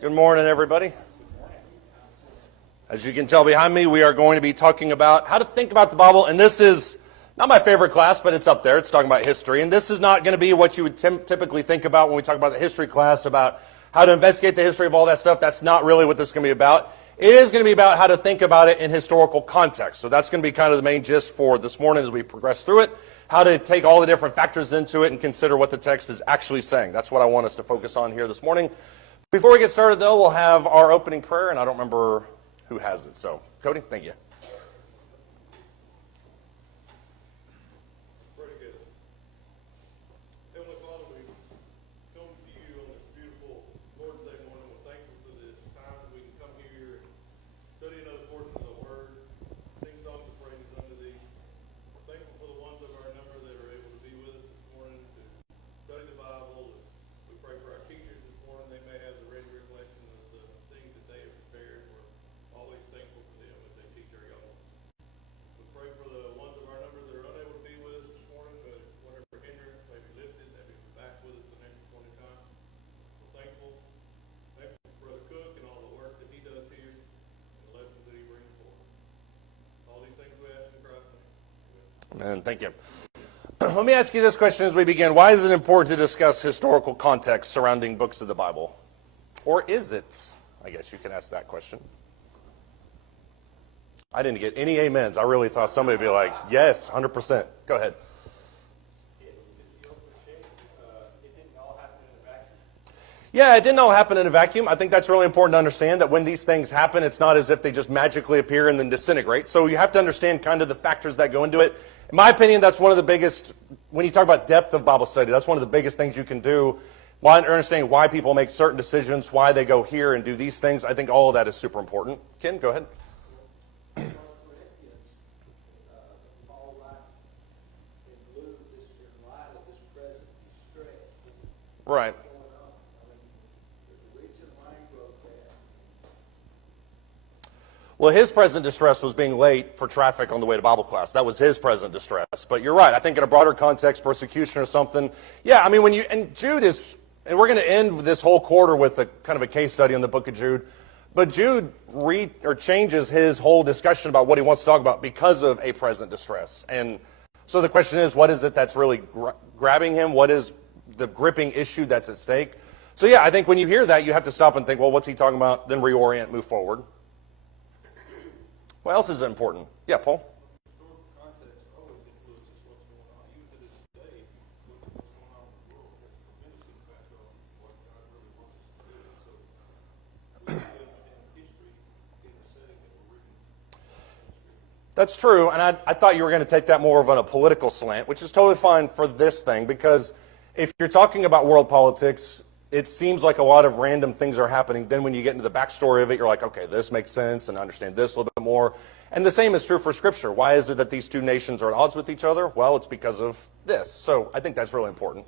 Good morning, everybody. As you can tell behind me, we are going to be talking about how to think about the Bible, and this is not my favorite class, but it's up there. It's talking about history, and this is not going to be what you would typically think about when we talk about the history class, about how to investigate the history of all that stuff. That's not really what this is going to be about. It is going to be about how to think about it in historical context. So that's going to be kind of the main gist for this morning as we progress through it, how to take all the different factors into it and consider what the text is actually saying. That's what I want us to focus on here this morning. Before we get started, though, we'll have our opening prayer, and I don't remember who has it. So, Cody, thank you. Very good. Heavenly Father, we come to you on this beautiful Lord's Day morning. We're thankful for this time that we can come here and study another portion of the Word, sing songs of praises unto Thee. We're thankful for the ones of our number that are able to be with us this morning to study the Bible. We pray for our teachers this morning. They may have the ready recollection of the things that they have prepared. We're always thankful for them as they teach our young ones. We pray for the ones of our number that are unable to be with us this morning, but whatever hindrance may be lifted, they may be back with us the next point in time. We're thankful. Thankful for Brother Cook and all the work that he does here and the lessons that he brings forth. All these things we ask in Christ's name. Amen. Thank you. Let me ask you this question as we begin. Why is it important to discuss historical context surrounding books of the Bible? Or is it? I guess you can ask that question. I didn't get any amens. I really thought somebody would be like, yes, 100%. Go ahead. Yeah, it didn't all happen in a vacuum. I think that's really important to understand that when these things happen, it's not as if they just magically appear and then disintegrate. So you have to understand kind of the factors that go into it. In my opinion, that's one of the biggest, when you talk about depth of Bible study, that's one of the biggest things you can do. Understanding why people make certain decisions, why they go here and do these things. I think all of that is super important. Ken, go ahead. Right. Well, his present distress was being late for traffic on the way to Bible class. That was his present distress. But you're right. I think in a broader context, persecution or something. Yeah, I mean, and Jude is, and we're going to end this whole quarter with a kind of a case study on the book of Jude. But Jude changes his whole discussion about what he wants to talk about because of a present distress. And so the question is, what is it that's really grabbing him? What is the gripping issue that's at stake? So yeah, I think when you hear that, you have to stop and think, well, what's he talking about? Then reorient, move forward. What else is important? Yeah, Paul? That's true, and I thought you were going to take that more of on a political slant, which is totally fine for this thing, because if you're talking about world politics, it seems like a lot of random things are happening. Then when you get into the backstory of it, you're like, okay, this makes sense, and I understand this a little bit more. And the same is true for Scripture. Why is it that these two nations are at odds with each other? Well, it's because of this. So I think that's really important.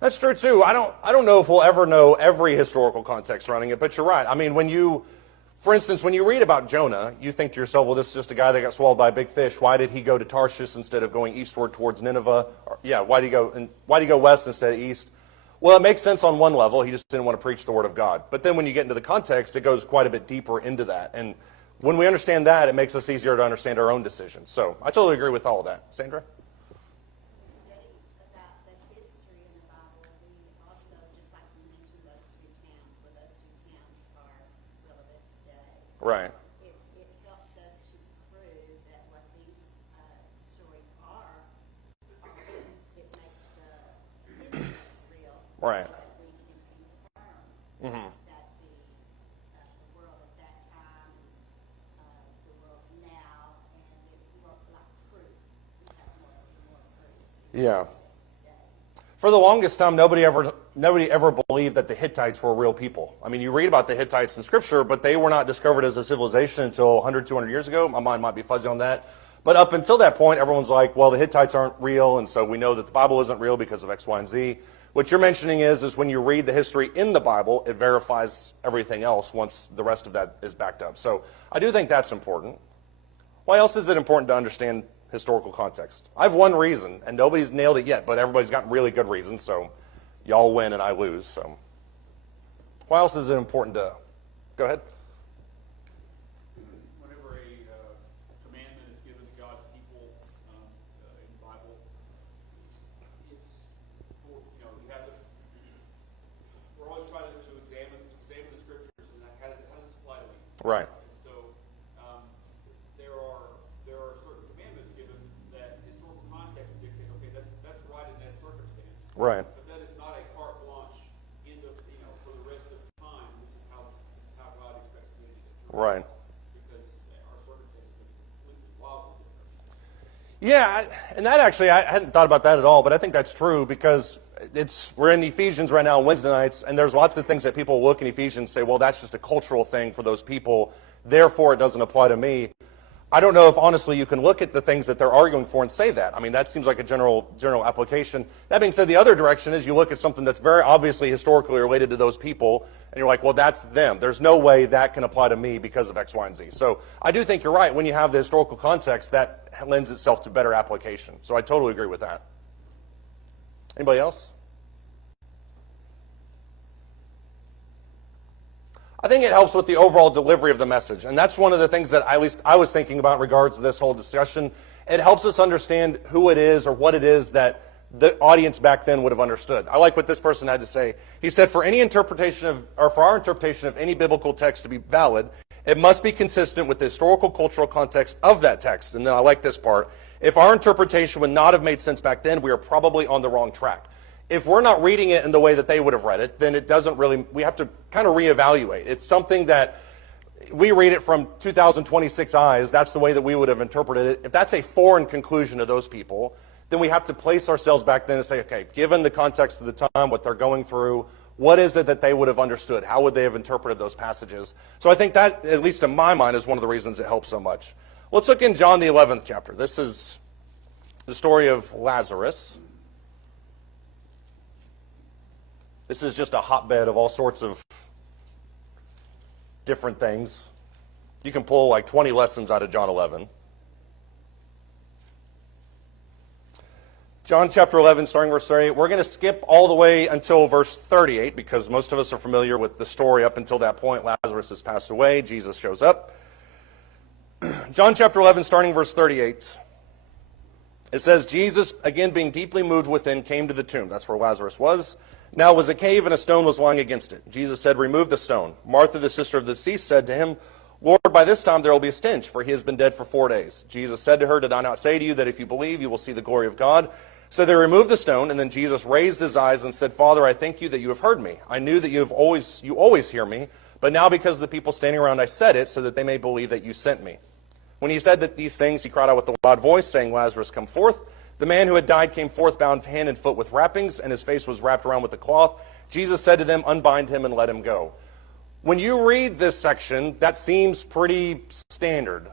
That's true too. I don't know if we'll ever know every historical context surrounding it, but you're right. I mean, for instance, when you read about Jonah, you think to yourself, well, this is just a guy that got swallowed by a big fish. Why did he go to Tarshish instead of going eastward towards Nineveh? Why did he go west instead of east? Well, it makes sense on one level. He just didn't want to preach the word of God. But then when you get into the context, it goes quite a bit deeper into that. And when we understand that, it makes us easier to understand our own decisions. So I totally agree with all of that. Sandra? Right. It helps us to prove that what these stories are, it makes the history real. Right. That we can confirm that the world at that time, the world now, and it's more like proof. We have more proofs. Yeah. For the longest time, nobody ever believed that the Hittites were real people. I mean, you read about the Hittites in Scripture, but they were not discovered as a civilization until 100, 200 years ago. My mind might be fuzzy on that. But up until that point, everyone's like, well, the Hittites aren't real, and so we know that the Bible isn't real because of X, Y, and Z. What you're mentioning is when you read the history in the Bible, it verifies everything else once the rest of that is backed up. So I do think that's important. Why else is it important to understand historical context? I have one reason, and nobody's nailed it yet, but everybody's got really good reasons, so y'all win and I lose. So why else is it important to... Go ahead. Whenever a commandment is given to God's people in the Bible, it's, you know, you have to, we're always trying to examine the scriptures and how does this apply to me? Right. And so there are certain commandments given that historical context would dictate, okay, that's right in that circumstance. Right. But that is not a carte blanche in the, you know, for the rest of time. This is how God expects me to do it. Right. Because our circumstances are completely wildly different. Yeah, and that actually, I hadn't thought about that at all, but I think that's true because we're in Ephesians right now on Wednesday nights, and there's lots of things that people look in Ephesians and say, well, that's just a cultural thing for those people, therefore it doesn't apply to me. I don't know if, honestly, you can look at the things that they're arguing for and say that. I mean, that seems like a general application. That being said, the other direction is you look at something that's very obviously historically related to those people, and you're like, well, that's them. There's no way that can apply to me because of X, Y, and Z. So I do think you're right. When you have the historical context, that lends itself to better application. So I totally agree with that. Anybody else? I think it helps with the overall delivery of the message. And that's one of the things that at least I was thinking about in regards to this whole discussion. It helps us understand who it is or what it is that the audience back then would have understood. I like what this person had to say. He said, for our interpretation of any biblical text to be valid, it must be consistent with the historical cultural context of that text. And then I like this part. If our interpretation would not have made sense back then, we are probably on the wrong track. If we're not reading it in the way that they would have read it, then it doesn't really, we have to kind of reevaluate. If something that we read it from 2026 eyes, that's the way that we would have interpreted it. If that's a foreign conclusion to those people, then we have to place ourselves back then and say, okay, given the context of the time, what they're going through, what is it that they would have understood? How would they have interpreted those passages? So I think that, at least in my mind, is one of the reasons it helps so much. Let's look in John the 11th chapter. This is the story of Lazarus. This is just a hotbed of all sorts of different things. You can pull like 20 lessons out of John 11. John chapter 11, starting verse 38. We're going to skip all the way until verse 38 because most of us are familiar with the story up until that point. Lazarus has passed away. Jesus shows up. John chapter 11, starting verse 38. It says, Jesus, again being deeply moved within, came to the tomb. That's where Lazarus was. Now it was a cave, and a stone was lying against it. Jesus said, remove the stone. Martha, the sister of the deceased, said to him, Lord, by this time there will be a stench, for he has been dead for 4 days. Jesus said to her, did I not say to you that if you believe, you will see the glory of God? So they removed the stone, and then Jesus raised his eyes and said, Father, I thank you that you have heard me. I knew that you always hear me, but now because of the people standing around, I said it, so that they may believe that you sent me. When he said that these things, he cried out with a loud voice, saying, Lazarus, come forth. The man who had died came forth, bound hand and foot with wrappings, and his face was wrapped around with a cloth. Jesus said to them, unbind him and let him go. When you read this section, that seems pretty standard.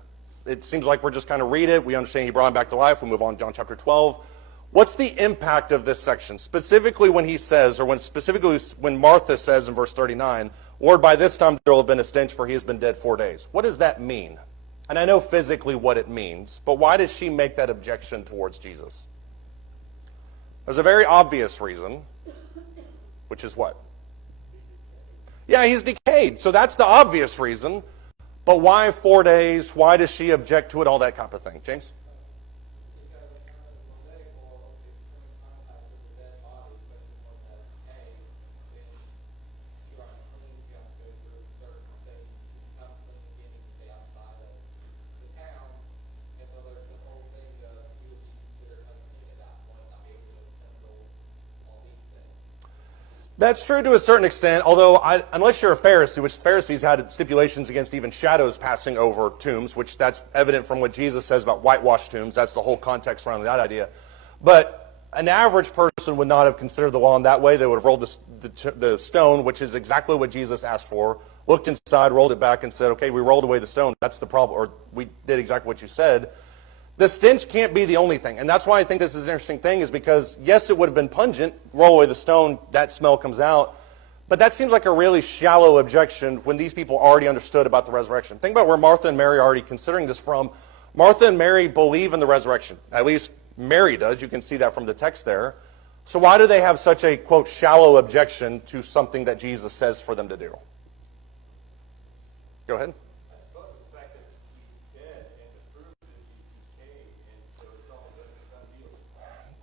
It seems like we're just kind of read it. We understand he brought him back to life. We move on to John chapter 12. What's the impact of this section? Specifically when he says, or when Martha says in verse 39, Lord, by this time there will have been a stench, for he has been dead 4 days. What does that mean? And I know physically what it means, but why does she make that objection towards Jesus? There's a very obvious reason, which is what? Yeah, he's decayed. So that's the obvious reason. But why 4 days? Why does she object to it? All that kind of thing. James? That's true to a certain extent, although unless you're a Pharisee, which Pharisees had stipulations against even shadows passing over tombs, which that's evident from what Jesus says about whitewashed tombs. That's the whole context around that idea. But an average person would not have considered the law in that way. They would have rolled the stone, which is exactly what Jesus asked for, looked inside, rolled it back, and said, okay, we rolled away the stone. That's the problem, or we did exactly what you said. The stench can't be the only thing. And that's why I think this is an interesting thing, is because, yes, it would have been pungent. Roll away the stone, that smell comes out. But that seems like a really shallow objection when these people already understood about the resurrection. Think about where Martha and Mary are already considering this from. Martha and Mary believe in the resurrection. At least Mary does. You can see that from the text there. So why do they have such a, quote, shallow objection to something that Jesus says for them to do? Go ahead.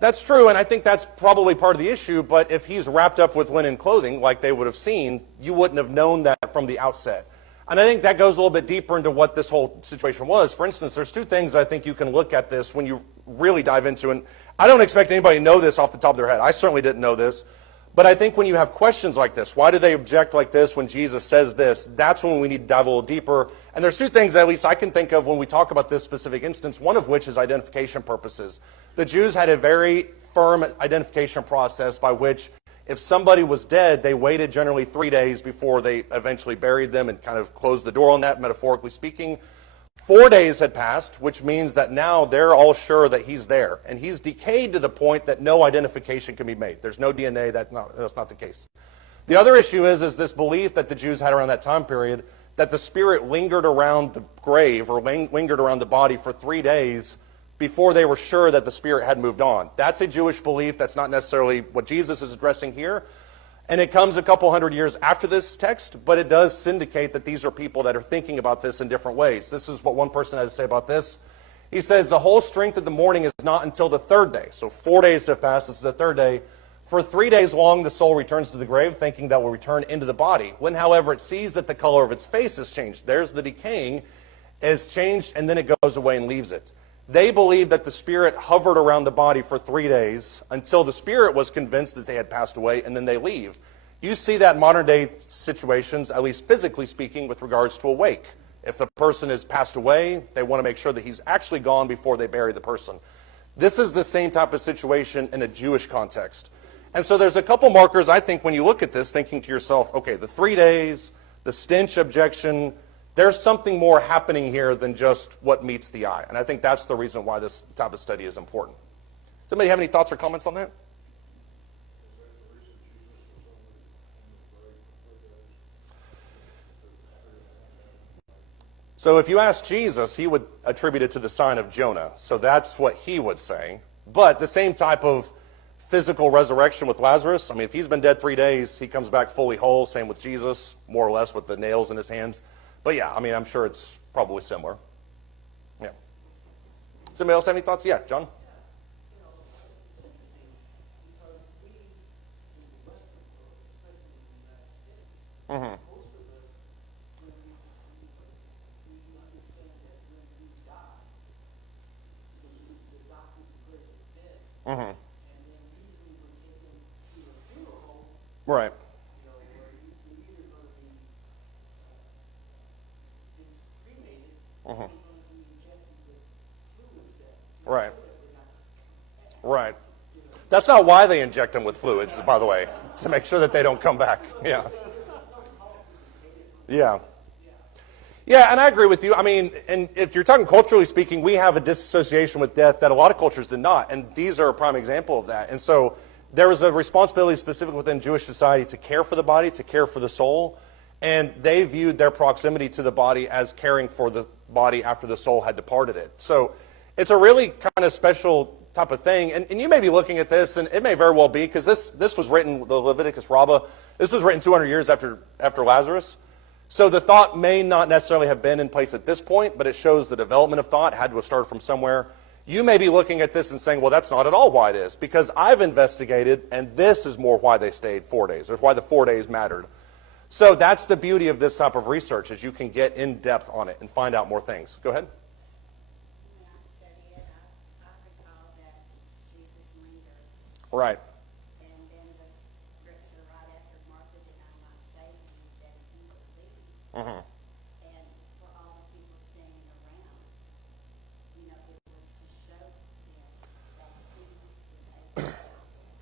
That's true, and I think that's probably part of the issue, but if he's wrapped up with linen clothing, like they would have seen, you wouldn't have known that from the outset. And I think that goes a little bit deeper into what this whole situation was. For instance, there's two things I think you can look at this when you really dive into, and I don't expect anybody to know this off the top of their head. I certainly didn't know this. But I think when you have questions like this, why do they object like this when Jesus says this? That's when we need to dive a little deeper. And there's two things at least I can think of when we talk about this specific instance, one of which is identification purposes. The Jews had a very firm identification process by which if somebody was dead, they waited generally 3 days before they eventually buried them and kind of closed the door on that, metaphorically speaking. 4 days had passed, which means that now they're all sure that he's there. And he's decayed to the point that no identification can be made. There's no DNA, that's not the case. The other issue is this belief that the Jews had around that time period that the spirit lingered around the grave or lingered around the body for 3 days before they were sure that the spirit had moved on. That's a Jewish belief. That's not necessarily what Jesus is addressing here. And it comes a couple hundred years after this text, but it does syndicate that these are people that are thinking about this in different ways. This is what one person has to say about this. He says, the whole strength of the morning is not until the third day. So 4 days have passed, this is the third day. For 3 days long, the soul returns to the grave, thinking that will return into the body. When, however, it sees that the color of its face has changed, there's the decaying, has changed, and then it goes away and leaves it. They believed that the spirit hovered around the body for 3 days until the spirit was convinced that they had passed away, and then they leave. You see that in modern day situations, at least physically speaking, with regards to a wake. If the person has passed away, they want to make sure that he's actually gone before they bury the person. This is the same type of situation in a Jewish context. And so there's a couple markers, I think, when you look at this, thinking to yourself, okay, the 3 days, the stench objection, there's something more happening here than just what meets the eye. And I think that's the reason why this type of study is important. Does anybody have any thoughts or comments on that? So if you ask Jesus, he would attribute it to the sign of Jonah. So that's what he would say. But the same type of physical resurrection with Lazarus, I mean, if he's been dead 3 days, he comes back fully whole. Same with Jesus, more or less with the nails in his hands. But yeah, I mean, I'm sure it's probably similar. Yeah. Does anybody else have any thoughts? Yeah, John? Mm-hmm. Mm-hmm. Right. Mm-hmm. Right. Right. That's not why they inject them with fluids, by the way, to make sure that they don't come back. Yeah. Yeah. Yeah, and I agree with you. I mean, and if you're talking culturally speaking, we have a disassociation with death that a lot of cultures did not, and these are a prime example of that. And so there was a responsibility specific within Jewish society to care for the body, to care for the soul, and they viewed their proximity to the body as caring for the body after the soul had departed it. So it's a really kind of special type of thing, and you may be looking at this, and it may very well be, because this was written, the Leviticus Rabbah, this was written 200 years after Lazarus. So the thought may not necessarily have been in place at this point, but it shows the development of thought had to have started from somewhere. You may be looking at this and saying, well, that's not at all why it is, because I've investigated, and this is more why they stayed 4 days, or why the 4 days mattered. So that's the beauty of this type of research, is you can get in depth on it and find out more things. Go ahead. When I study it, I recall that Jesus lingered. Right. And then the scripture right after Martha, did I not say to you that he would leave? Mm-hmm. And for all the people standing around, you know, it was to show them that he was able.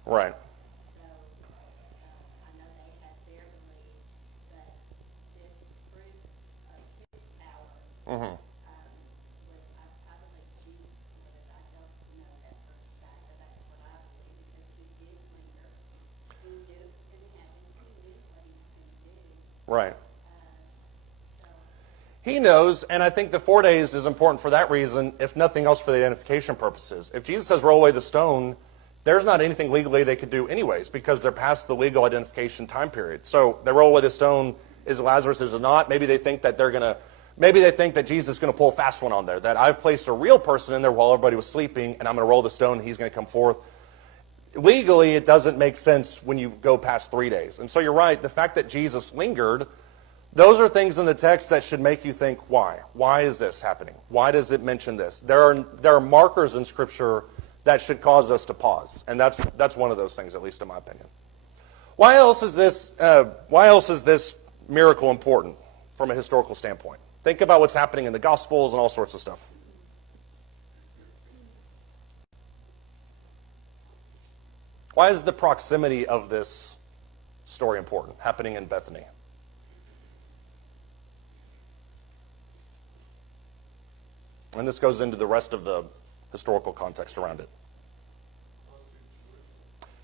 Right. So I know they had their beliefs, but this proof of his power Mm-hmm. was, I believe, Jesus. Right. He knows, and I think the 4 days is important for that reason, if nothing else for the identification purposes. If Jesus says roll away the stone, there's not anything legally they could do anyways, because they're past the legal identification time period. So they roll away the stone, is Lazarus, is it not? Maybe they think that maybe they think that Jesus is going to pull a fast one on there, that I've placed a real person in there while everybody was sleeping, and I'm going to roll the stone, and he's going to come forth. Legally, it doesn't make sense when you go past 3 days. And so you're right, the fact that Jesus lingered, those are things in the text that should make you think, why? Why is this happening? Why does it mention this? There are markers in Scripture that should cause us to pause. And that's one of those things, at least in my opinion. Why else is this miracle important from a historical standpoint? Think about what's happening in the Gospels and all sorts of stuff. Why is the proximity of this story important, happening in Bethany? And this goes into the rest of the historical context around it.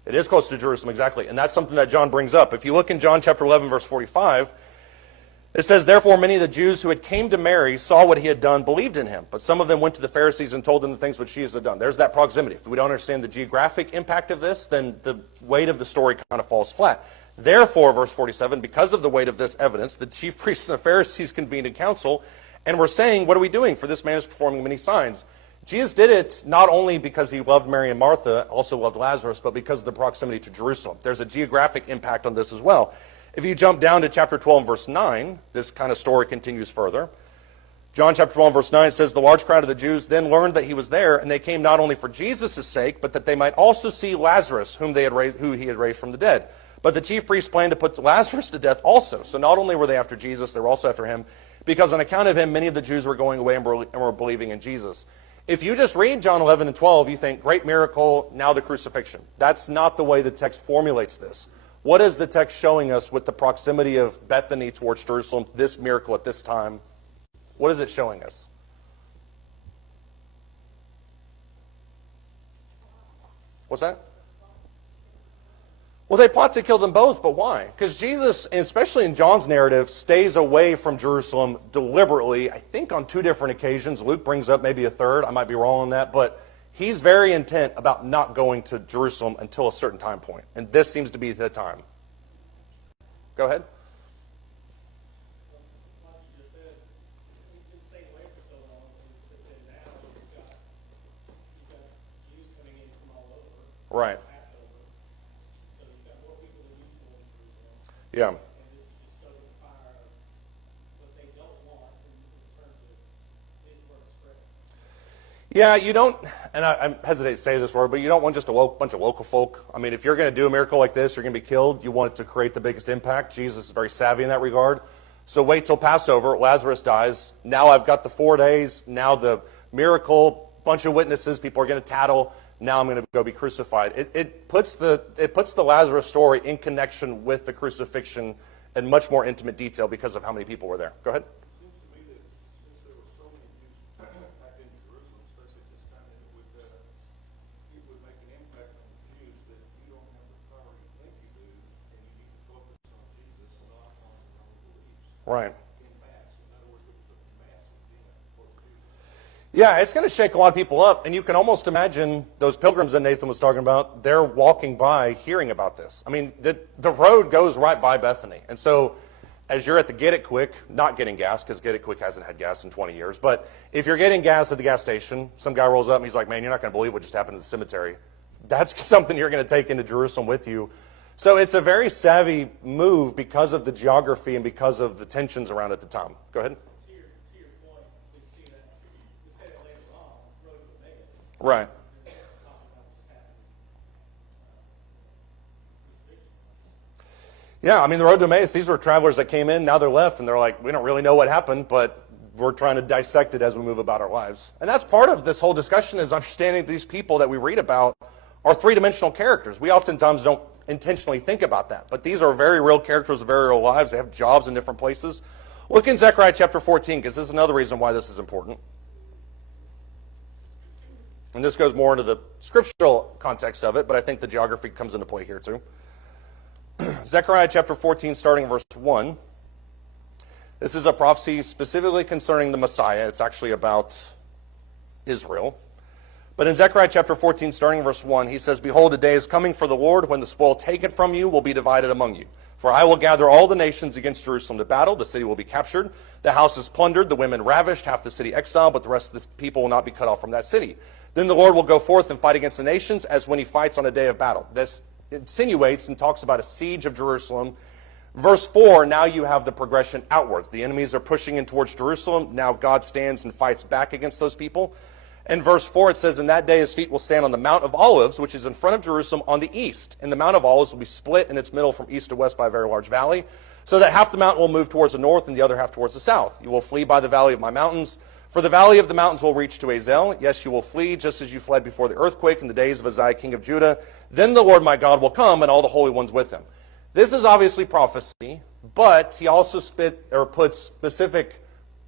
It is close to Jerusalem, exactly. And that's something that John brings up. If you look in John chapter 11, verse 45, it says, therefore many of the Jews who had came to Mary saw what he had done, believed in him. But some of them went to the Pharisees and told them the things which Jesus had done. There's that proximity. If we don't understand the geographic impact of this, then the weight of the story kind of falls flat. Therefore, verse 47, because of the weight of this evidence, the chief priests and the Pharisees convened in council and were saying, what are we doing? For this man is performing many signs. Jesus did it not only because he loved Mary and Martha, also loved Lazarus, but because of the proximity to Jerusalem. There's a geographic impact on this as well. If you jump down to chapter 12 and verse 9, this kind of story continues further. John chapter 12 verse 9 says, the large crowd of the Jews then learned that he was there, and they came not only for Jesus' sake, but that they might also see Lazarus, who he had raised from the dead. But the chief priests planned to put Lazarus to death also. So not only were they after Jesus, they were also after him, because on account of him, many of the Jews were going away and were believing in Jesus. If you just read John 11 and 12, you think, great miracle, now the crucifixion. That's not the way the text formulates this. What is the text showing us with the proximity of Bethany towards Jerusalem, this miracle at this time? What is it showing us? What's that? Well, they plot to kill them both, but why? Because Jesus, especially in John's narrative, stays away from Jerusalem deliberately, I think on 2 different occasions. Luke brings up maybe a third. I might be wrong on that, but he's very intent about not going to Jerusalem until a certain time point. And this seems to be the time. Go ahead. Like you just said, we've been staying away for so long, but then now you've got Jews coming in from all over. Right. Passover. So you've got more people than usual in Jerusalem. Yeah. And this is just stoking the fire of what they don't want in terms of his word spread. Yeah, you don't, and I hesitate to say this word, but you don't want just a bunch of local folk. I mean, if you're going to do a miracle like this, you're going to be killed. You want it to create the biggest impact. Jesus is very savvy in that regard. So wait till Passover. Lazarus dies. Now I've got the 4 days. Now the miracle, bunch of witnesses. People are going to tattle. Now I'm going to go be crucified. It puts the Lazarus story in connection with the crucifixion in much more intimate detail because of how many people were there. Go ahead. Seems to me that since there were so many Jews back in Jerusalem, especially at this time, that it would make an impact on the Jews that you don't have the power you think you do, and you need to focus on Jesus and not on your own beliefs. Right. In mass. In other words, it was a massive event for the Jews. Yeah, it's going to shake a lot of people up, and you can almost imagine those pilgrims that Nathan was talking about, they're walking by hearing about this. I mean, the road goes right by Bethany, and so as you're at the Get It Quick, not getting gas, because Get It Quick hasn't had gas in 20 years, but if you're getting gas at the gas station, some guy rolls up and he's like, man, you're not going to believe what just happened in the cemetery. That's something you're going to take into Jerusalem with you. So it's a very savvy move because of the geography and because of the tensions around at the time. Go ahead. To your point, we see that, we say that later on, Road to Emmaus, Right. talking about what's happening. Yeah, I mean, the road to Emmaus, these were travelers that came in, now they're left, and they're like, we don't really know what happened, but we're trying to dissect it as we move about our lives. And that's part of this whole discussion is understanding these people that we read about are three-dimensional characters. We oftentimes don't intentionally think about that, but these are very real characters with very real lives. They have jobs in different places. Look in Zechariah chapter 14, because this is another reason why this is important. And this goes more into the scriptural context of it, but I think the geography comes into play here too. Zechariah chapter 14, starting verse 1. This is a prophecy specifically concerning the Messiah. It's actually about Israel. But in Zechariah chapter 14, starting in verse 1, he says, "Behold, a day is coming for the Lord when the spoil taken from you will be divided among you. For I will gather all the nations against Jerusalem to battle. The city will be captured. The house is plundered, the women ravished, half the city exiled, but the rest of the people will not be cut off from that city. Then the Lord will go forth and fight against the nations as when he fights on a day of battle." This insinuates and talks about a siege of Jerusalem. Verse 4, now you have the progression outwards. The enemies are pushing in towards Jerusalem. Now God stands and fights back against those people. In verse 4, it says, "In that day his feet will stand on the Mount of Olives, which is in front of Jerusalem on the east. And the Mount of Olives will be split in its middle from east to west by a very large valley, so that half the mountain will move towards the north and the other half towards the south. You will flee by the valley of my mountains. For the valley of the mountains will reach to Azel. Yes, you will flee just as you fled before the earthquake in the days of Uzziah, king of Judah. Then the Lord my God will come and all the holy ones with him." This is obviously prophecy, but he also puts specific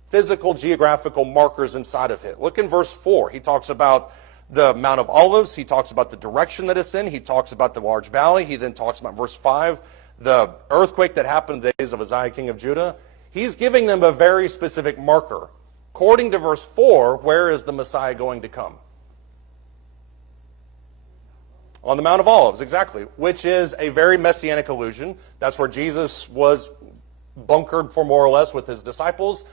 physical, geographical markers inside of it. Look in verse 4. He talks about the Mount of Olives. He talks about the direction that it's in. He talks about the large valley. He then talks about, verse 5, the earthquake that happened in the days of Uzziah, king of Judah. He's giving them a very specific marker. According to verse 4, where is the Messiah going to come? On the Mount of Olives, exactly, which is a very messianic allusion. That's where Jesus was bunkered for more or less with his disciples.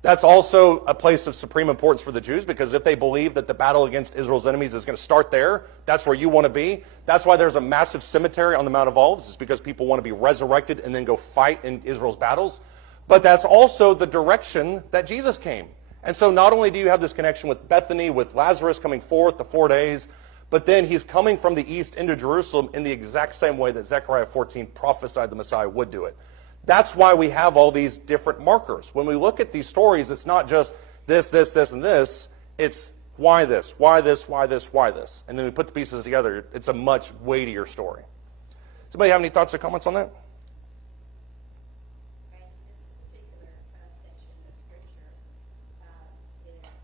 That's also a place of supreme importance for the Jews, because if they believe that the battle against Israel's enemies is going to start there, that's where you want to be. That's why there's a massive cemetery on the Mount of Olives. It's because people want to be resurrected and then go fight in Israel's battles. But that's also the direction that Jesus came. And so not only do you have this connection with Bethany, with Lazarus coming forth the 4 days, but then he's coming from the east into Jerusalem in the exact same way that Zechariah 14 prophesied the Messiah would do it. That's why we have all these different markers. When we look at these stories, it's not just this, this, this, and this. It's why this, why this, why this, why this. And then we put the pieces together. It's a much weightier story. Does anybody have any thoughts or comments on that? Right, this particular section of scripture is listed religious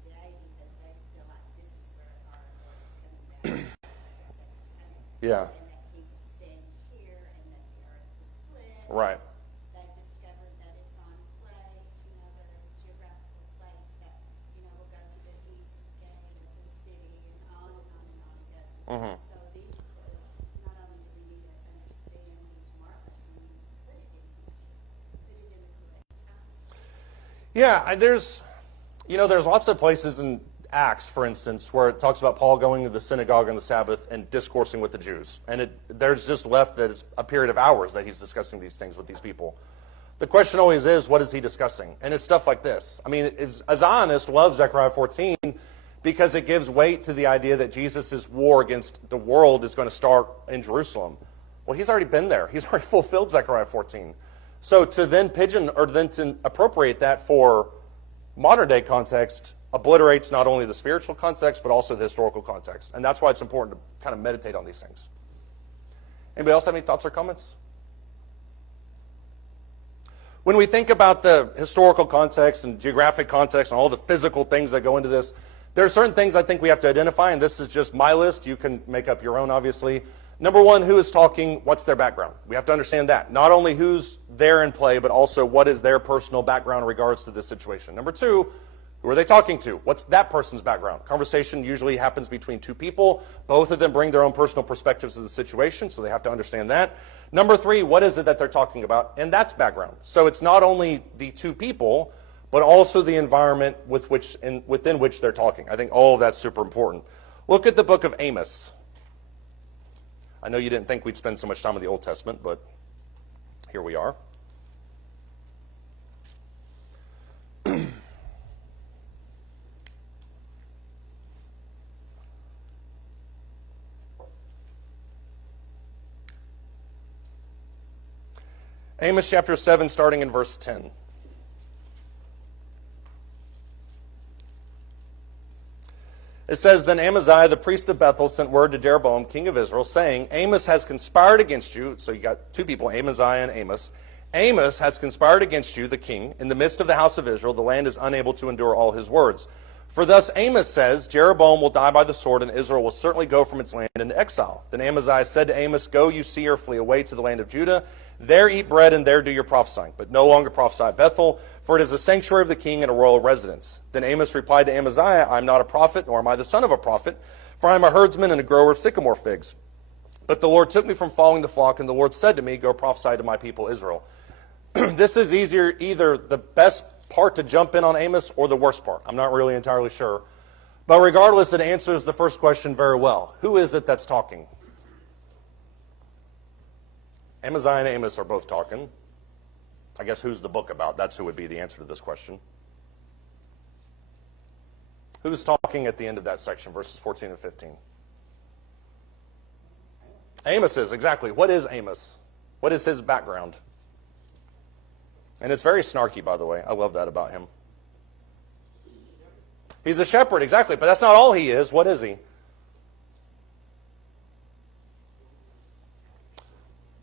today because they feel like this is where our Lord is coming back for the second coming. Yeah. And that he will stand here and that the earth was split. Right. They've discovered that it's on plates, another geographical plates that, will go to the east gate of the city and on and on and on it goes. So these, not only do we need to understand these markers, we need to put it in history, put it in the correct time. Yeah, there's lots of places in Acts, for instance, where it talks about Paul going to the synagogue on the Sabbath and discoursing with the Jews. And there's just left that it's a period of hours that he's discussing these things with these people. The question always is, what is he discussing? And it's stuff like this. I mean, a Zionist loves Zechariah 14 because it gives weight to the idea that Jesus' war against the world is going to start in Jerusalem. Well, he's already been there. He's already fulfilled Zechariah 14. So to then to appropriate that for modern day context obliterates not only the spiritual context, but also the historical context. And that's why it's important to kind of meditate on these things. Anybody else have any thoughts or comments? When we think about the historical context and geographic context and all the physical things that go into this, there are certain things I think we have to identify, and this is just my list. You can make up your own, obviously. Number one, who is talking? What's their background? We have to understand that. Not only who's there in play, but also what is their personal background in regards to this situation. Number two, who are they talking to? What's that person's background? Conversation usually happens between two people. Both of them bring their own personal perspectives of the situation, so they have to understand that. Number three, what is it that they're talking about? And that's background. So it's not only the two people, but also the environment within which they're talking. I think all of that's super important. Look at the book of Amos. I know you didn't think we'd spend so much time in the Old Testament, but here we are. Amos chapter 7, starting in verse 10. It says, Then Amaziah, the priest of Bethel, sent word to Jeroboam, king of Israel, saying, Amos has conspired against you. So you got two people, Amaziah and Amos. Amos has conspired against you, the king, in the midst of the house of Israel. The land is unable to endure all his words. For thus Amos says, Jeroboam will die by the sword, and Israel will certainly go from its land into exile. Then Amaziah said to Amos, Go, you seer, flee away to the land of Judah. There eat bread and there do your prophesying, but no longer prophesy at Bethel, for it is the sanctuary of the king and a royal residence. Then Amos replied to Amaziah, I am not a prophet, nor am I the son of a prophet, for I am a herdsman and a grower of sycamore figs. But the Lord took me from following the flock, and the Lord said to me, go prophesy to my people Israel. This is either the best part to jump in on Amos or the worst part. I'm not really entirely sure. But regardless, it answers the first question very well. Who is it that's talking? Amaziah and Amos are both talking. I guess who's the book about? That's who would be the answer to this question. Who's talking at the end of that section, verses 14 and 15? Amos is, exactly. What is Amos? What is his background? And it's very snarky, by the way. I love that about him. He's a shepherd, exactly. But that's not all he is. What is he?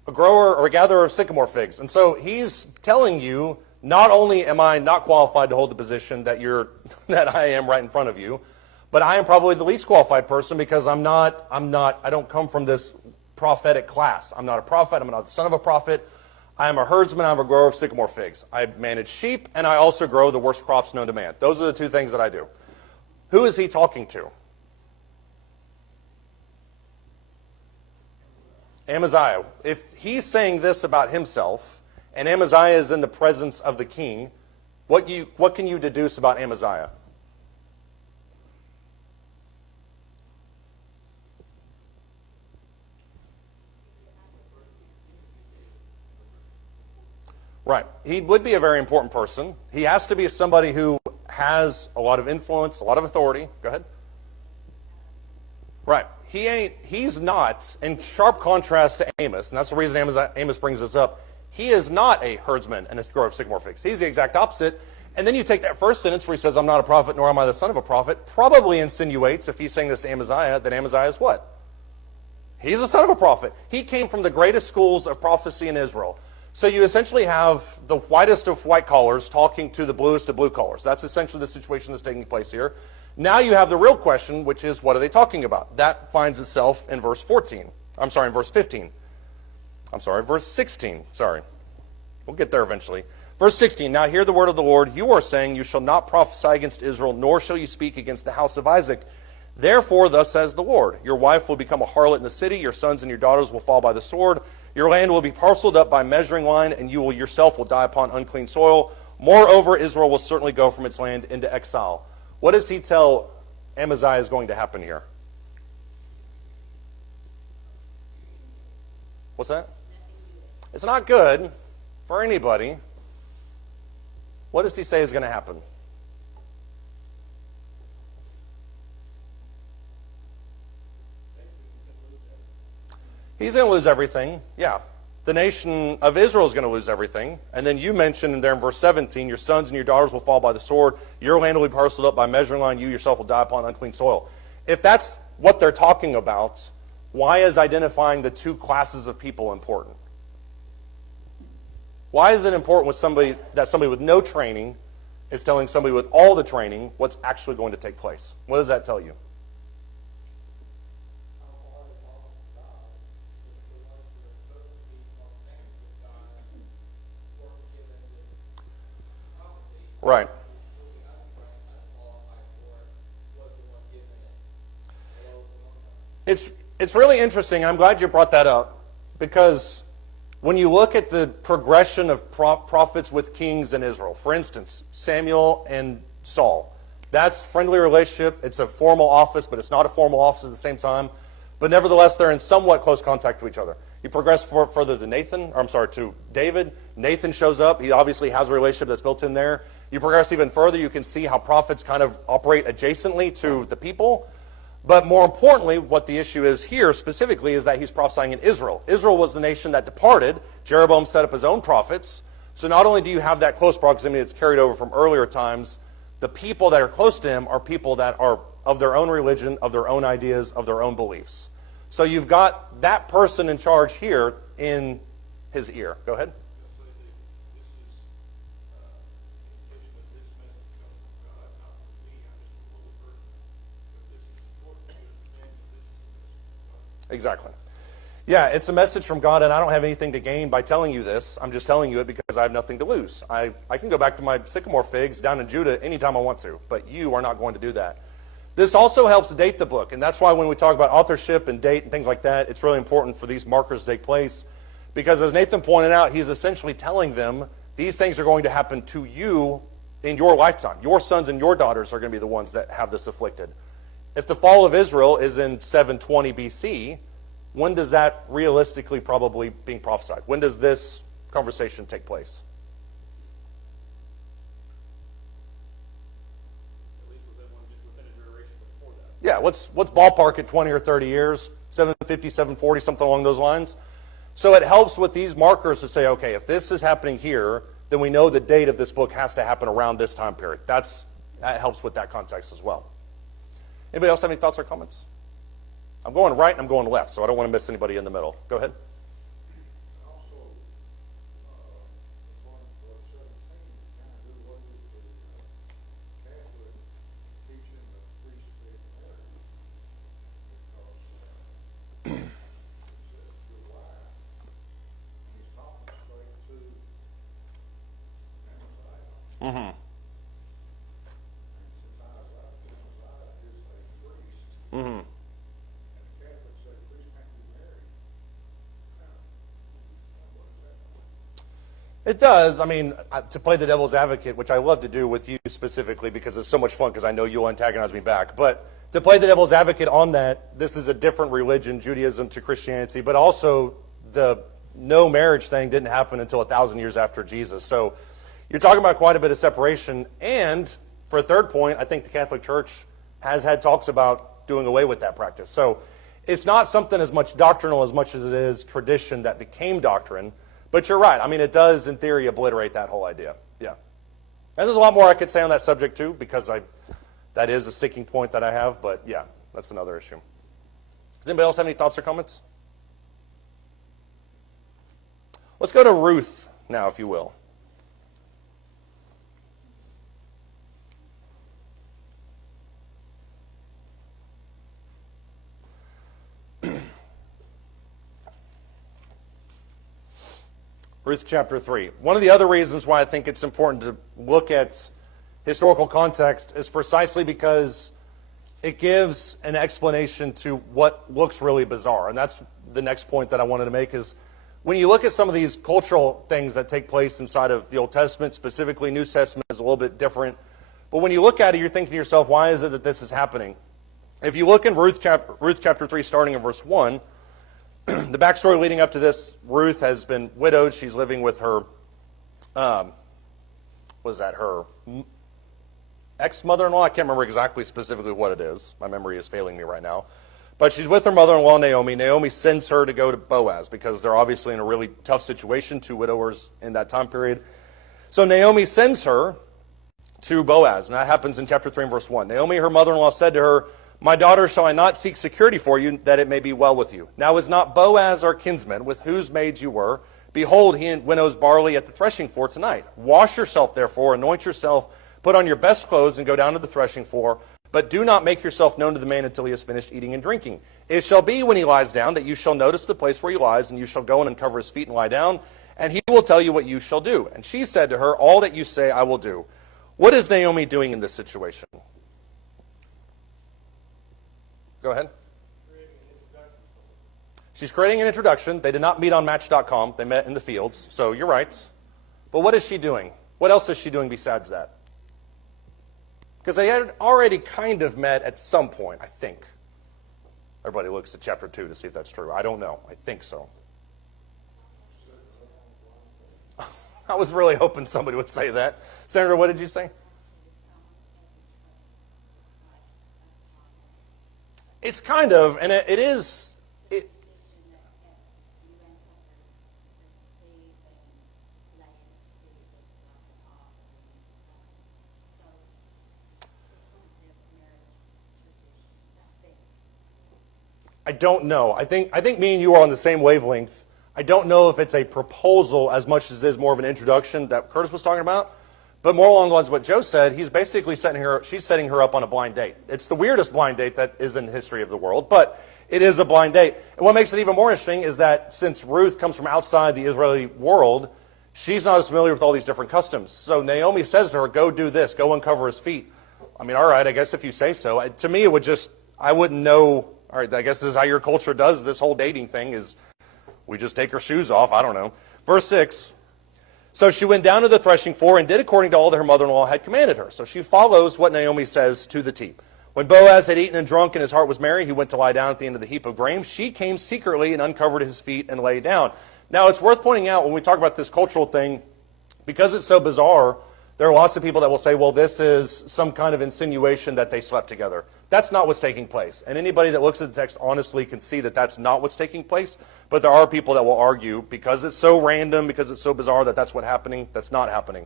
A grower or a gatherer of sycamore figs. And so he's telling you, not only am I not qualified to hold the position that I am right in front of you, but I am probably the least qualified person because I don't come from this prophetic class. I'm not a prophet. I'm not the son of a prophet. I am a herdsman. I'm a grower of sycamore figs. I manage sheep, and I also grow the worst crops known to man. Those are the two things that I do. Who is he talking to? Amaziah. If he's saying this about himself, and Amaziah is in the presence of the king, what can you deduce about Amaziah? Right. He would be a very important person. He has to be somebody who has a lot of influence, a lot of authority. Go ahead. Right. He's not, in sharp contrast to Amos, and that's the reason Amos brings this up, he is not a herdsman and a grower of sycamore figs. He's the exact opposite. And then you take that first sentence where he says, I'm not a prophet, nor am I the son of a prophet, probably insinuates, if he's saying this to Amaziah, that Amaziah is what? He's the son of a prophet. He came from the greatest schools of prophecy in Israel. So you essentially have the whitest of white collars talking to the bluest of blue collars. That's essentially the situation that's taking place here. Now you have the real question, which is, what are they talking about? That finds itself in verse 14. I'm sorry, in verse 15. I'm sorry, verse 16. Sorry. We'll get there eventually. Verse 16, now hear the word of the Lord. You are saying, you shall not prophesy against Israel, nor shall you speak against the house of Isaac. Therefore, thus says the Lord, your wife will become a harlot in the city, your sons and your daughters will fall by the sword, your land will be parceled up by measuring line, and you yourself will die upon unclean soil. Moreover, Israel will certainly go from its land into exile. What does he tell Amaziah is going to happen here? What's that? It's not good for anybody. What does he say is going to happen? He's going to lose everything. Yeah. The nation of Israel is going to lose everything. And then you mentioned there in verse 17, your sons and your daughters will fall by the sword. Your land will be parceled up by measuring line. You yourself will die upon unclean soil. If that's what they're talking about, why is identifying the two classes of people important? Why is it important that somebody with no training is telling somebody with all the training what's actually going to take place? What does that tell you? Right. It's really interesting. I'm glad you brought that up, because when you look at the progression of prophets with kings in Israel, for instance, Samuel and Saul, that's friendly relationship. It's a formal office, but it's not a formal office at the same time. But nevertheless, they're in somewhat close contact to each other. You progress further to to David. Nathan shows up. He obviously has a relationship that's built in there. You progress even further, you can see how prophets kind of operate adjacently to the people. But more importantly, what the issue is here specifically is that he's prophesying in Israel. Israel was the nation that departed. Jeroboam set up his own prophets. So not only do you have that close proximity that's carried over from earlier times, the people that are close to him are people that are of their own religion, of their own ideas, of their own beliefs. So you've got that person in charge here in his ear. Go ahead. Exactly. Yeah, it's a message from God, and I don't have anything to gain by telling you this. I'm just telling you it because I have nothing to lose. I can go back to my sycamore figs down in Judah anytime I want to, but you are not going to do that. This also helps date the book, and that's why when we talk about authorship and date and things like that, it's really important for these markers to take place, because as Nathan pointed out, he's essentially telling them these things are going to happen to you in your lifetime. Your sons and your daughters are going to be the ones that have this afflicted. If the fall of Israel is in 720 BC, when does that realistically probably being prophesied? When does this conversation take place? At least within a duration before that. Yeah, let's ballpark at 20 or 30 years, 750, 740, something along those lines. So it helps with these markers to say, okay, if this is happening here, then we know the date of this book has to happen around this time period. That helps with that context as well. Anybody else have any thoughts or comments? I'm going right and I'm going left, so I don't want to miss anybody in the middle. Go ahead. Also, according to verse 17, kind of do what is the Catholic teaching of priesthood and marriage. Because it says your wife, and he's talking straight to Amaziah. Mm-hmm. And since Amaziah is a priest, Mm-hmm. and the Catholics say priest can't be married, what does that mean? It does. I mean, to play the devil's advocate, which I love to do with you specifically because it's so much fun because I know you'll antagonize me back. But to play the devil's advocate on that, this is a different religion, Judaism to Christianity, but also the no marriage thing didn't happen until 1,000 years after Jesus. So you're talking about quite a bit of separation. And for a third point, I think the Catholic Church has had talks about doing away with that practice. So it's not something as much doctrinal as much as it is tradition that became doctrine. But you're right. I mean, it does, in theory, obliterate that whole idea. Yeah. And there's a lot more I could say on that subject, too, because that is a sticking point that I have. But, yeah, that's another issue. Does anybody else have any thoughts or comments? Let's go to Ruth now, if you will. Ruth chapter 3. One of the other reasons why I think it's important to look at historical context is precisely because it gives an explanation to what looks really bizarre. And that's the next point that I wanted to make is when you look at some of these cultural things that take place inside of the Old Testament, specifically New Testament is a little bit different. But when you look at it, you're thinking to yourself, why is it that this is happening? If you look in Ruth chapter 3, starting in verse 1, the backstory leading up to this, Ruth has been widowed. She's living with her, her ex-mother-in-law? I can't remember exactly specifically what it is. My memory is failing me right now. But she's with her mother-in-law, Naomi. Naomi sends her to go to Boaz because they're obviously in a really tough situation, two widowers in that time period. So Naomi sends her to Boaz, and that happens in chapter 3 and verse 1. Naomi, her mother-in-law, said to her, "My daughter, shall I not seek security for you, that it may be well with you? Now is not Boaz our kinsman, with whose maids you were? Behold, he winnows barley at the threshing floor tonight. Wash yourself, therefore, anoint yourself, put on your best clothes, and go down to the threshing floor. But do not make yourself known to the man until he has finished eating and drinking. It shall be when he lies down that you shall notice the place where he lies, and you shall go in and cover his feet and lie down, and he will tell you what you shall do." And she said to her, "All that you say I will do." What is Naomi doing in this situation? Go ahead. She's creating an introduction. They did not meet on Match.com. They met in the fields. So you're right. But what is she doing? What else is she doing besides that? Because they had already kind of met at some point, I think. Everybody looks at chapter 2 to see if that's true. I don't know. I think so. I was really hoping somebody would say that. Senator, what did you say? It's kind of, and it is. I don't know. I think me and you are on the same wavelength. I don't know if it's a proposal as much as it is more of an introduction that Curtis was talking about. But more along the lines of what Joe said, he's basically she's setting her up on a blind date. It's the weirdest blind date that is in the history of the world. But It is a blind date. And what makes it even more interesting is that since Ruth comes from outside the Israeli world, she's not as familiar with all these different customs. So Naomi says to her, go do this, go uncover his feet. I mean, all right, I guess if you say so. To me, it would just, I wouldn't know, all right, I guess this is how your culture does this whole dating thing, is we just take our shoes off. I don't know. Verse 6, so she went down to the threshing floor and did according to all that her mother-in-law had commanded her. So she follows what Naomi says to the T. When Boaz had eaten and drunk and his heart was merry, he went to lie down at the end of the heap of grain. She came secretly and uncovered his feet and lay down. Now, it's worth pointing out when we talk about this cultural thing, because it's so bizarre, there are lots of people that will say, well, this is some kind of insinuation that they slept together. That's not what's taking place. And anybody that looks at the text honestly can see that that's not what's taking place. But there are people that will argue, because it's so random, because it's so bizarre, that that's what's happening. That's not happening.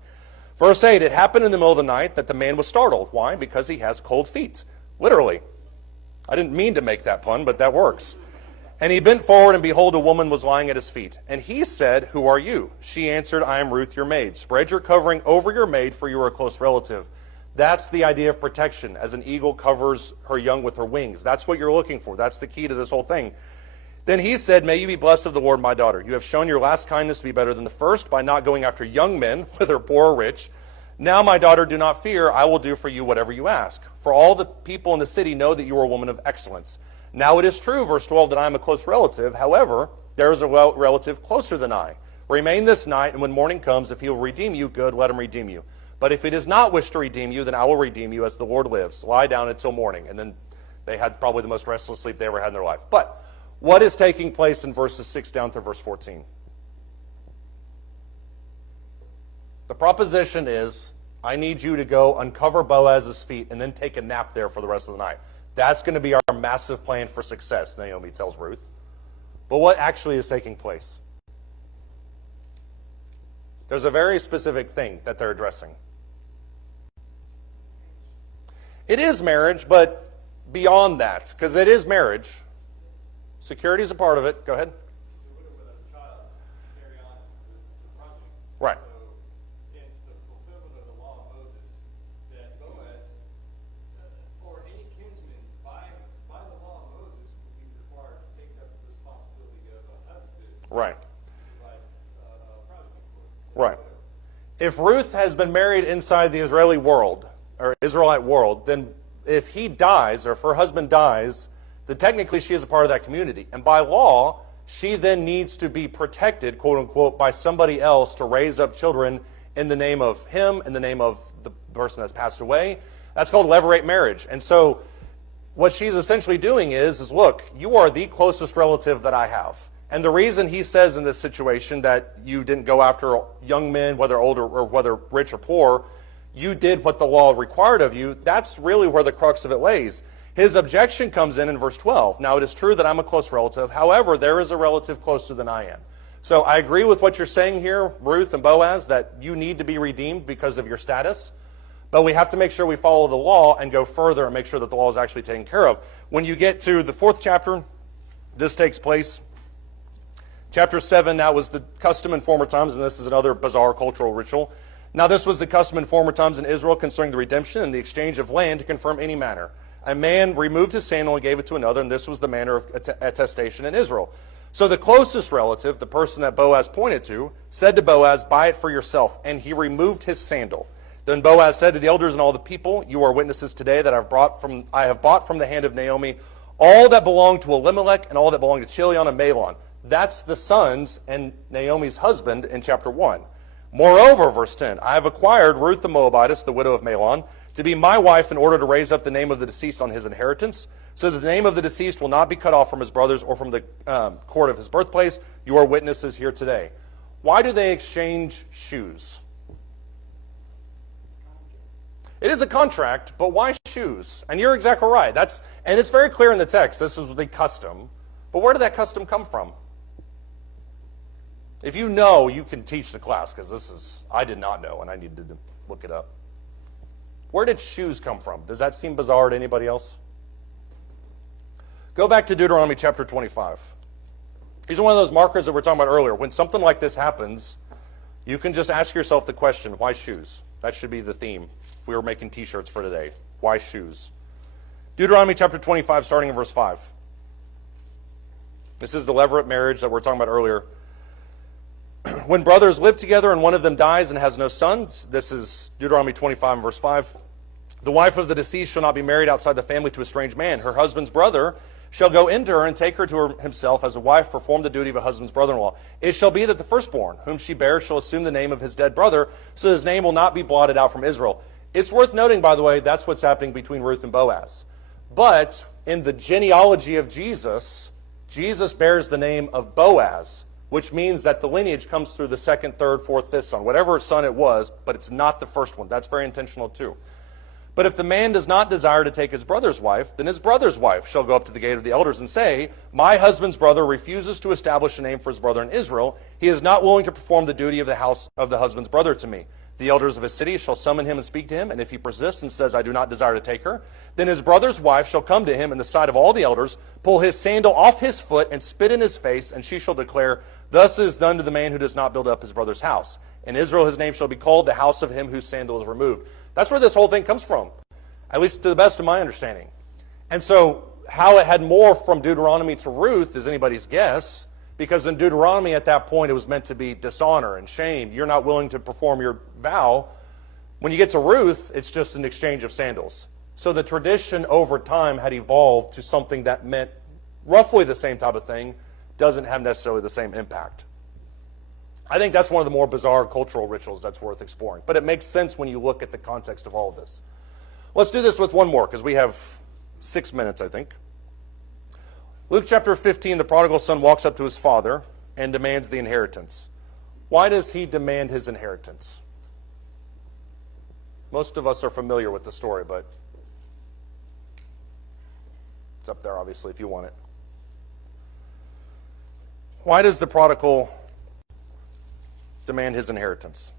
Verse 8, it happened in the middle of the night that the man was startled. Why? Because he has cold feet. Literally. I didn't mean to make that pun, but that works. And he bent forward, and behold, a woman was lying at his feet. And he said, who are you? She answered, I am Ruth, your maid. Spread your covering over your maid, for you are a close relative. That's the idea of protection, as an eagle covers her young with her wings. That's what you're looking for. That's the key to this whole thing. Then he said, may you be blessed of the Lord, my daughter. You have shown your last kindness to be better than the first by not going after young men, whether poor or rich. Now, my daughter, do not fear. I will do for you whatever you ask. For all the people in the city know that you are a woman of excellence. Now it is true, verse 12, that I am a close relative. However, there is a relative closer than I. Remain this night, and when morning comes, if he will redeem you, good, let him redeem you. But if he does not wish to redeem you, then I will redeem you as the Lord lives. Lie down until morning. And then they had probably the most restless sleep they ever had in their life. But what is taking place in verses 6 down through verse 14? The proposition is, I need you to go uncover Boaz's feet and then take a nap there for the rest of the night. That's going to be our massive plan for success, Naomi tells Ruth. But what actually is taking place? There's a very specific thing that they're addressing. It is marriage, but beyond that, because it is marriage. Security is a part of it. Go ahead. Right. Right. Right. If Ruth has been married inside the Israeli world, or Israelite world, then if he dies, or if her husband dies, then technically she is a part of that community. And by law, she then needs to be protected, quote unquote, by somebody else to raise up children in the name of him, in the name of the person that's passed away. That's called levirate marriage. And so what she's essentially doing is look, you are the closest relative that I have. And the reason he says in this situation that you didn't go after young men, whether older or whether rich or poor, you did what the law required of you, that's really where the crux of it lays. His objection comes in verse 12. Now, it is true that I'm a close relative. However, there is a relative closer than I am. So I agree with what you're saying here, Ruth and Boaz, that you need to be redeemed because of your status. But we have to make sure we follow the law and go further and make sure that the law is actually taken care of. When you get to the 4th chapter, this takes place. Chapter 7, that was the custom in former times, and this is another bizarre cultural ritual. Now this was the custom in former times in Israel concerning the redemption and the exchange of land to confirm any manner. A man removed his sandal and gave it to another, and this was the manner of attestation in Israel. So the closest relative, the person that Boaz pointed to, said to Boaz, buy it for yourself, and he removed his sandal. Then Boaz said to the elders and all the people, you are witnesses today that I have bought from the hand of Naomi all that belonged to Elimelech and all that belonged to Chilion and Mahlon. That's the sons and Naomi's husband in chapter 1. Moreover, verse 10, I have acquired Ruth the Moabitess, the widow of Mahlon, to be my wife in order to raise up the name of the deceased on his inheritance, so that the name of the deceased will not be cut off from his brothers or from the court of his birthplace. You are witnesses here today. Why do they exchange shoes? It is a contract, but why shoes? And you're exactly right. And it's very clear in the text. This is the custom. But where did that custom come from? If you know, you can teach the class, because I did not know, and I needed to look it up. Where did shoes come from? Does that seem bizarre to anybody else? Go back to Deuteronomy chapter 25. These are one of those markers that we were talking about earlier. When something like this happens, you can just ask yourself the question, why shoes? That should be the theme if we were making t-shirts for today. Why shoes? Deuteronomy chapter 25, starting in verse 5. This is the levirate marriage that we were talking about earlier. When brothers live together and one of them dies and has no sons, this is Deuteronomy 25 and verse 5, the wife of the deceased shall not be married outside the family to a strange man. Her husband's brother shall go into her and take her to himself as a wife, perform the duty of a husband's brother-in-law. It shall be that the firstborn, whom she bears, shall assume the name of his dead brother, so his name will not be blotted out from Israel. It's worth noting, by the way, that's what's happening between Ruth and Boaz. But in the genealogy of Jesus, Jesus bears the name of Boaz, which means that the lineage comes through the second, third, fourth, fifth son, whatever son it was, but it's not the first one. That's very intentional too. But if the man does not desire to take his brother's wife, then his brother's wife shall go up to the gate of the elders and say, my husband's brother refuses to establish a name for his brother in Israel. He is not willing to perform the duty of the house of the husband's brother to me. The elders of his city shall summon him and speak to him, and if he persists and says, I do not desire to take her, then his brother's wife shall come to him in the sight of all the elders, pull his sandal off his foot, and spit in his face, and she shall declare, thus is done to the man who does not build up his brother's house. In Israel his name shall be called the house of him whose sandal is removed. That's where this whole thing comes from, at least to the best of my understanding. And so how it had morphed from Deuteronomy to Ruth is anybody's guess, because in Deuteronomy at that point it was meant to be dishonor and shame. You're not willing to perform your vow. When you get to Ruth, it's just an exchange of sandals. So the tradition over time had evolved to something that meant roughly the same type of thing, doesn't have necessarily the same impact. I think that's one of the more bizarre cultural rituals that's worth exploring. But it makes sense when you look at the context of all of this. Let's do this with one more, because we have 6 minutes, I think. Luke chapter 15, the prodigal son walks up to his father and demands the inheritance. Why does he demand his inheritance? Most of us are familiar with the story, but it's up there, obviously, if you want it. Why does the prodigal demand his inheritance?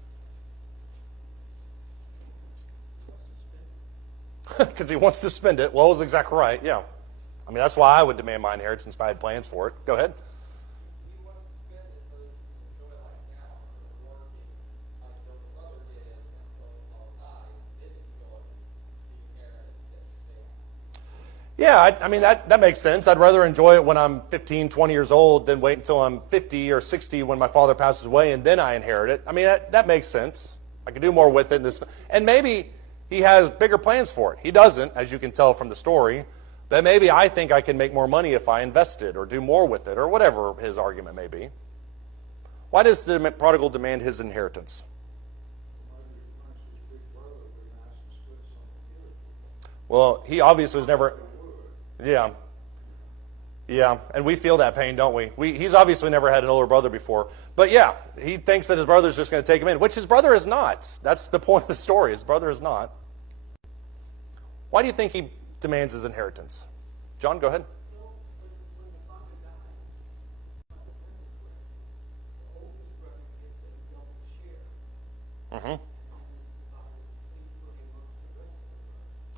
Because he wants to spend it. Well, it was exactly right, yeah. I mean, that's why I would demand my inheritance if I had plans for it. Go ahead. Yeah, I mean, that makes sense. I'd rather enjoy it when I'm 15, 20 years old than wait until I'm 50 or 60 when my father passes away and then I inherit it. I mean, that makes sense. I could do more with it. And maybe he has bigger plans for it. He doesn't, as you can tell from the story. But maybe I think I can make more money if I invest it or do more with it or whatever his argument may be. Why does the prodigal demand his inheritance? Well, he obviously was never... Yeah. Yeah, and we feel that pain, don't we? He's obviously never had an older brother before. But yeah, he thinks that his brother's just going to take him in, which his brother is not. That's the point of the story. His brother is not. Why do you think he demands his inheritance? John, go ahead. Mm-hmm.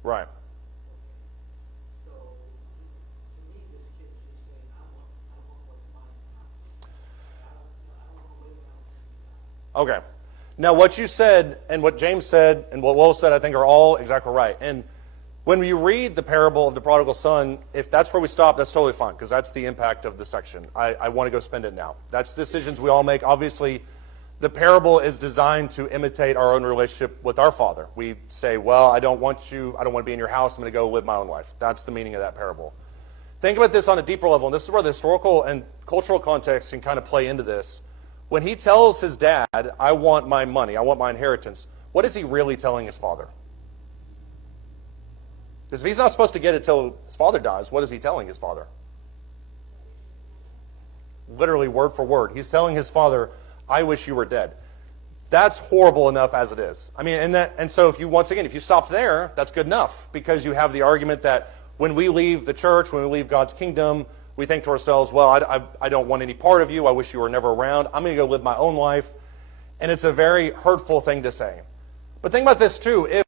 Right. Okay. Now, what you said and what James said and what Will said, I think, are all exactly right. And when you read the parable of the prodigal son, if that's where we stop, that's totally fine, because that's the impact of the section. I want to go spend it now. That's decisions we all make. Obviously, the parable is designed to imitate our own relationship with our Father. We say, well, I don't want to be in your house. I'm going to go live my own life. That's the meaning of that parable. Think about this on a deeper level, and this is where the historical and cultural context can kind of play into this. When he tells his dad, I want my money, I want my inheritance, what is he really telling his father? Because if he's not supposed to get it till his father dies, what is he telling his father? Literally word for word. He's telling his father, I wish you were dead. That's horrible enough as it is. I mean, and so if you stop there, that's good enough, because you have the argument that when we leave the church, when we leave God's kingdom, we think to ourselves, well, I don't want any part of you. I wish you were never around. I'm going to go live my own life. And it's a very hurtful thing to say. But think about this too. If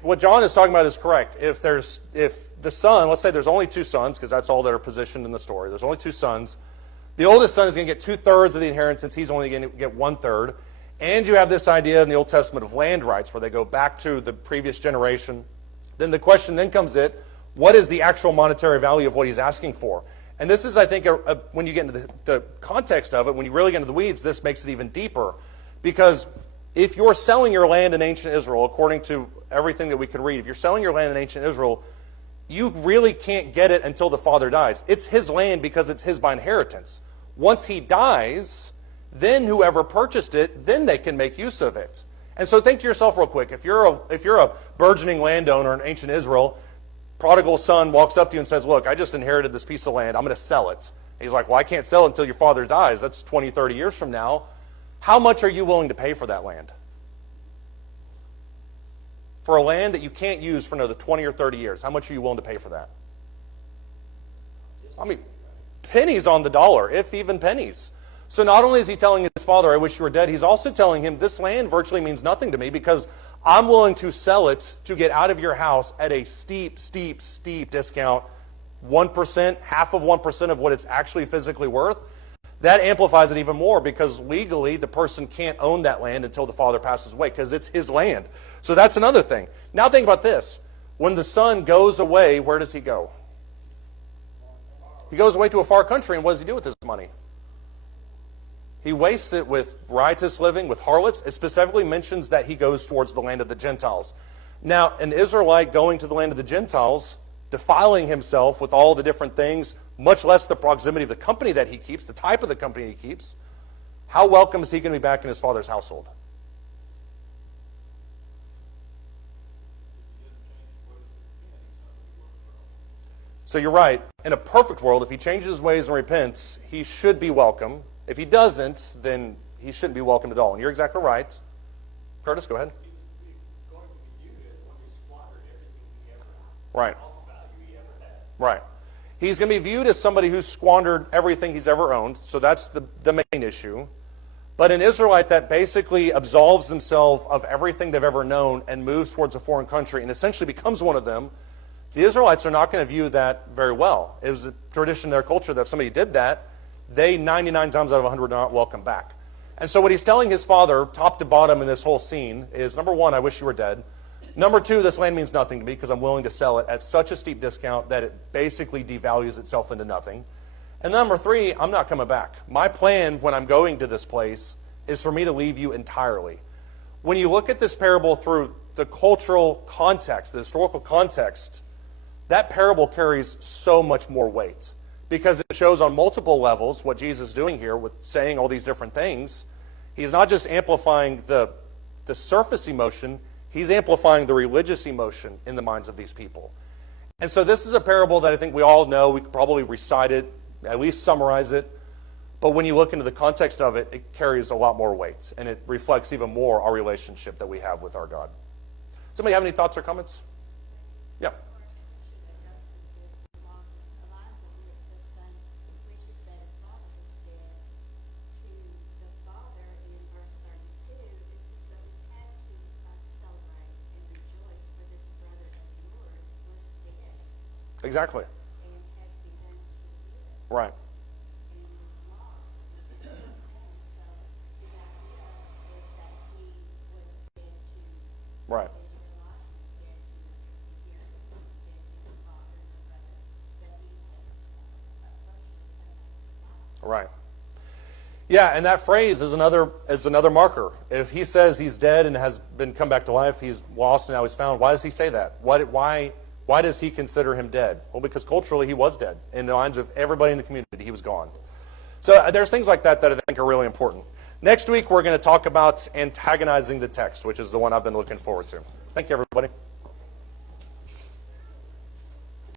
what John is talking about is correct, if the son, let's say there's only 2 sons, because that's all that are positioned in the story. There's only 2 sons. The oldest son is going to get 2/3 of the inheritance. He's only going to get 1/3. And you have this idea in the Old Testament of land rights, where they go back to the previous generation. Then the question then comes what is the actual monetary value of what he's asking for? And this is, I think, when you get into the context of it, when you really get into the weeds, this makes it even deeper. Because if you're selling your land in ancient Israel, according to everything that we can read, if you're selling your land in ancient Israel, you really can't get it until the father dies. It's his land because it's his by inheritance. Once he dies, then whoever purchased it, then they can make use of it. And so think to yourself real quick, if you're a burgeoning landowner in ancient Israel, prodigal son walks up to you and says, look, I just inherited this piece of land, I'm going to sell it. And he's like, well, I can't sell it until your father dies. That's 20, 30 years from now. How much are you willing to pay for that land? For a land that you can't use for another 20 or 30 years, how much are you willing to pay for that? I mean, pennies on the dollar, if even pennies. So not only is he telling his father, I wish you were dead, he's also telling him, this land virtually means nothing to me because I'm willing to sell it to get out of your house at a steep, steep, steep discount, 1%, half of 1% of what it's actually physically worth. That amplifies it even more because legally the person can't own that land until the father passes away because it's his land. So that's another thing. Now think about this. When the son goes away, where does he go? He goes away to a far country, and what does he do with his money? He wastes it with riotous living, with harlots. It specifically mentions that he goes towards the land of the Gentiles. Now, an Israelite going to the land of the Gentiles, defiling himself with all the different things, much less the proximity of the company that he keeps, the type of the company he keeps, how welcome is he going to be back in his father's household? So you're right. In a perfect world, if he changes his ways and repents, he should be welcome. If he doesn't, then he shouldn't be welcomed at all. And you're exactly right. Curtis, go ahead. Right. Right. He's going to be viewed as somebody who's squandered everything he's ever owned. So that's the main issue. But an Israelite that basically absolves themselves of everything they've ever known and moves towards a foreign country and essentially becomes one of them, the Israelites are not going to view that very well. It was a tradition in their culture that if somebody did that, they 99 times out of 100 are not welcome back. And so what he's telling his father, top to bottom in this whole scene, is number one, I wish you were dead. Number two, this land means nothing to me because I'm willing to sell it at such a steep discount that it basically devalues itself into nothing. And number three, I'm not coming back. My plan when I'm going to this place is for me to leave you entirely. When you look at this parable through the cultural context, the historical context, that parable carries so much more weight because it shows on multiple levels what Jesus is doing here with saying all these different things. He's not just amplifying the surface emotion, he's amplifying the religious emotion in the minds of these people. And so this is a parable that I think we all know. We could probably recite it, at least summarize it. But when you look into the context of it, it carries a lot more weight. And it reflects even more our relationship that we have with our God. Somebody have any thoughts or comments? Yeah. Exactly. Right. Right. Right. Yeah, and that phrase is another marker. If he says he's dead and has been come back to life, he's lost and now he's found. Why does he say that? Why does he consider him dead? Well, because culturally he was dead. In the minds of everybody in the community, he was gone. So there's things like that that I think are really important. Next week, we're going to talk about antagonizing the text, which is the one I've been looking forward to. Thank you, everybody.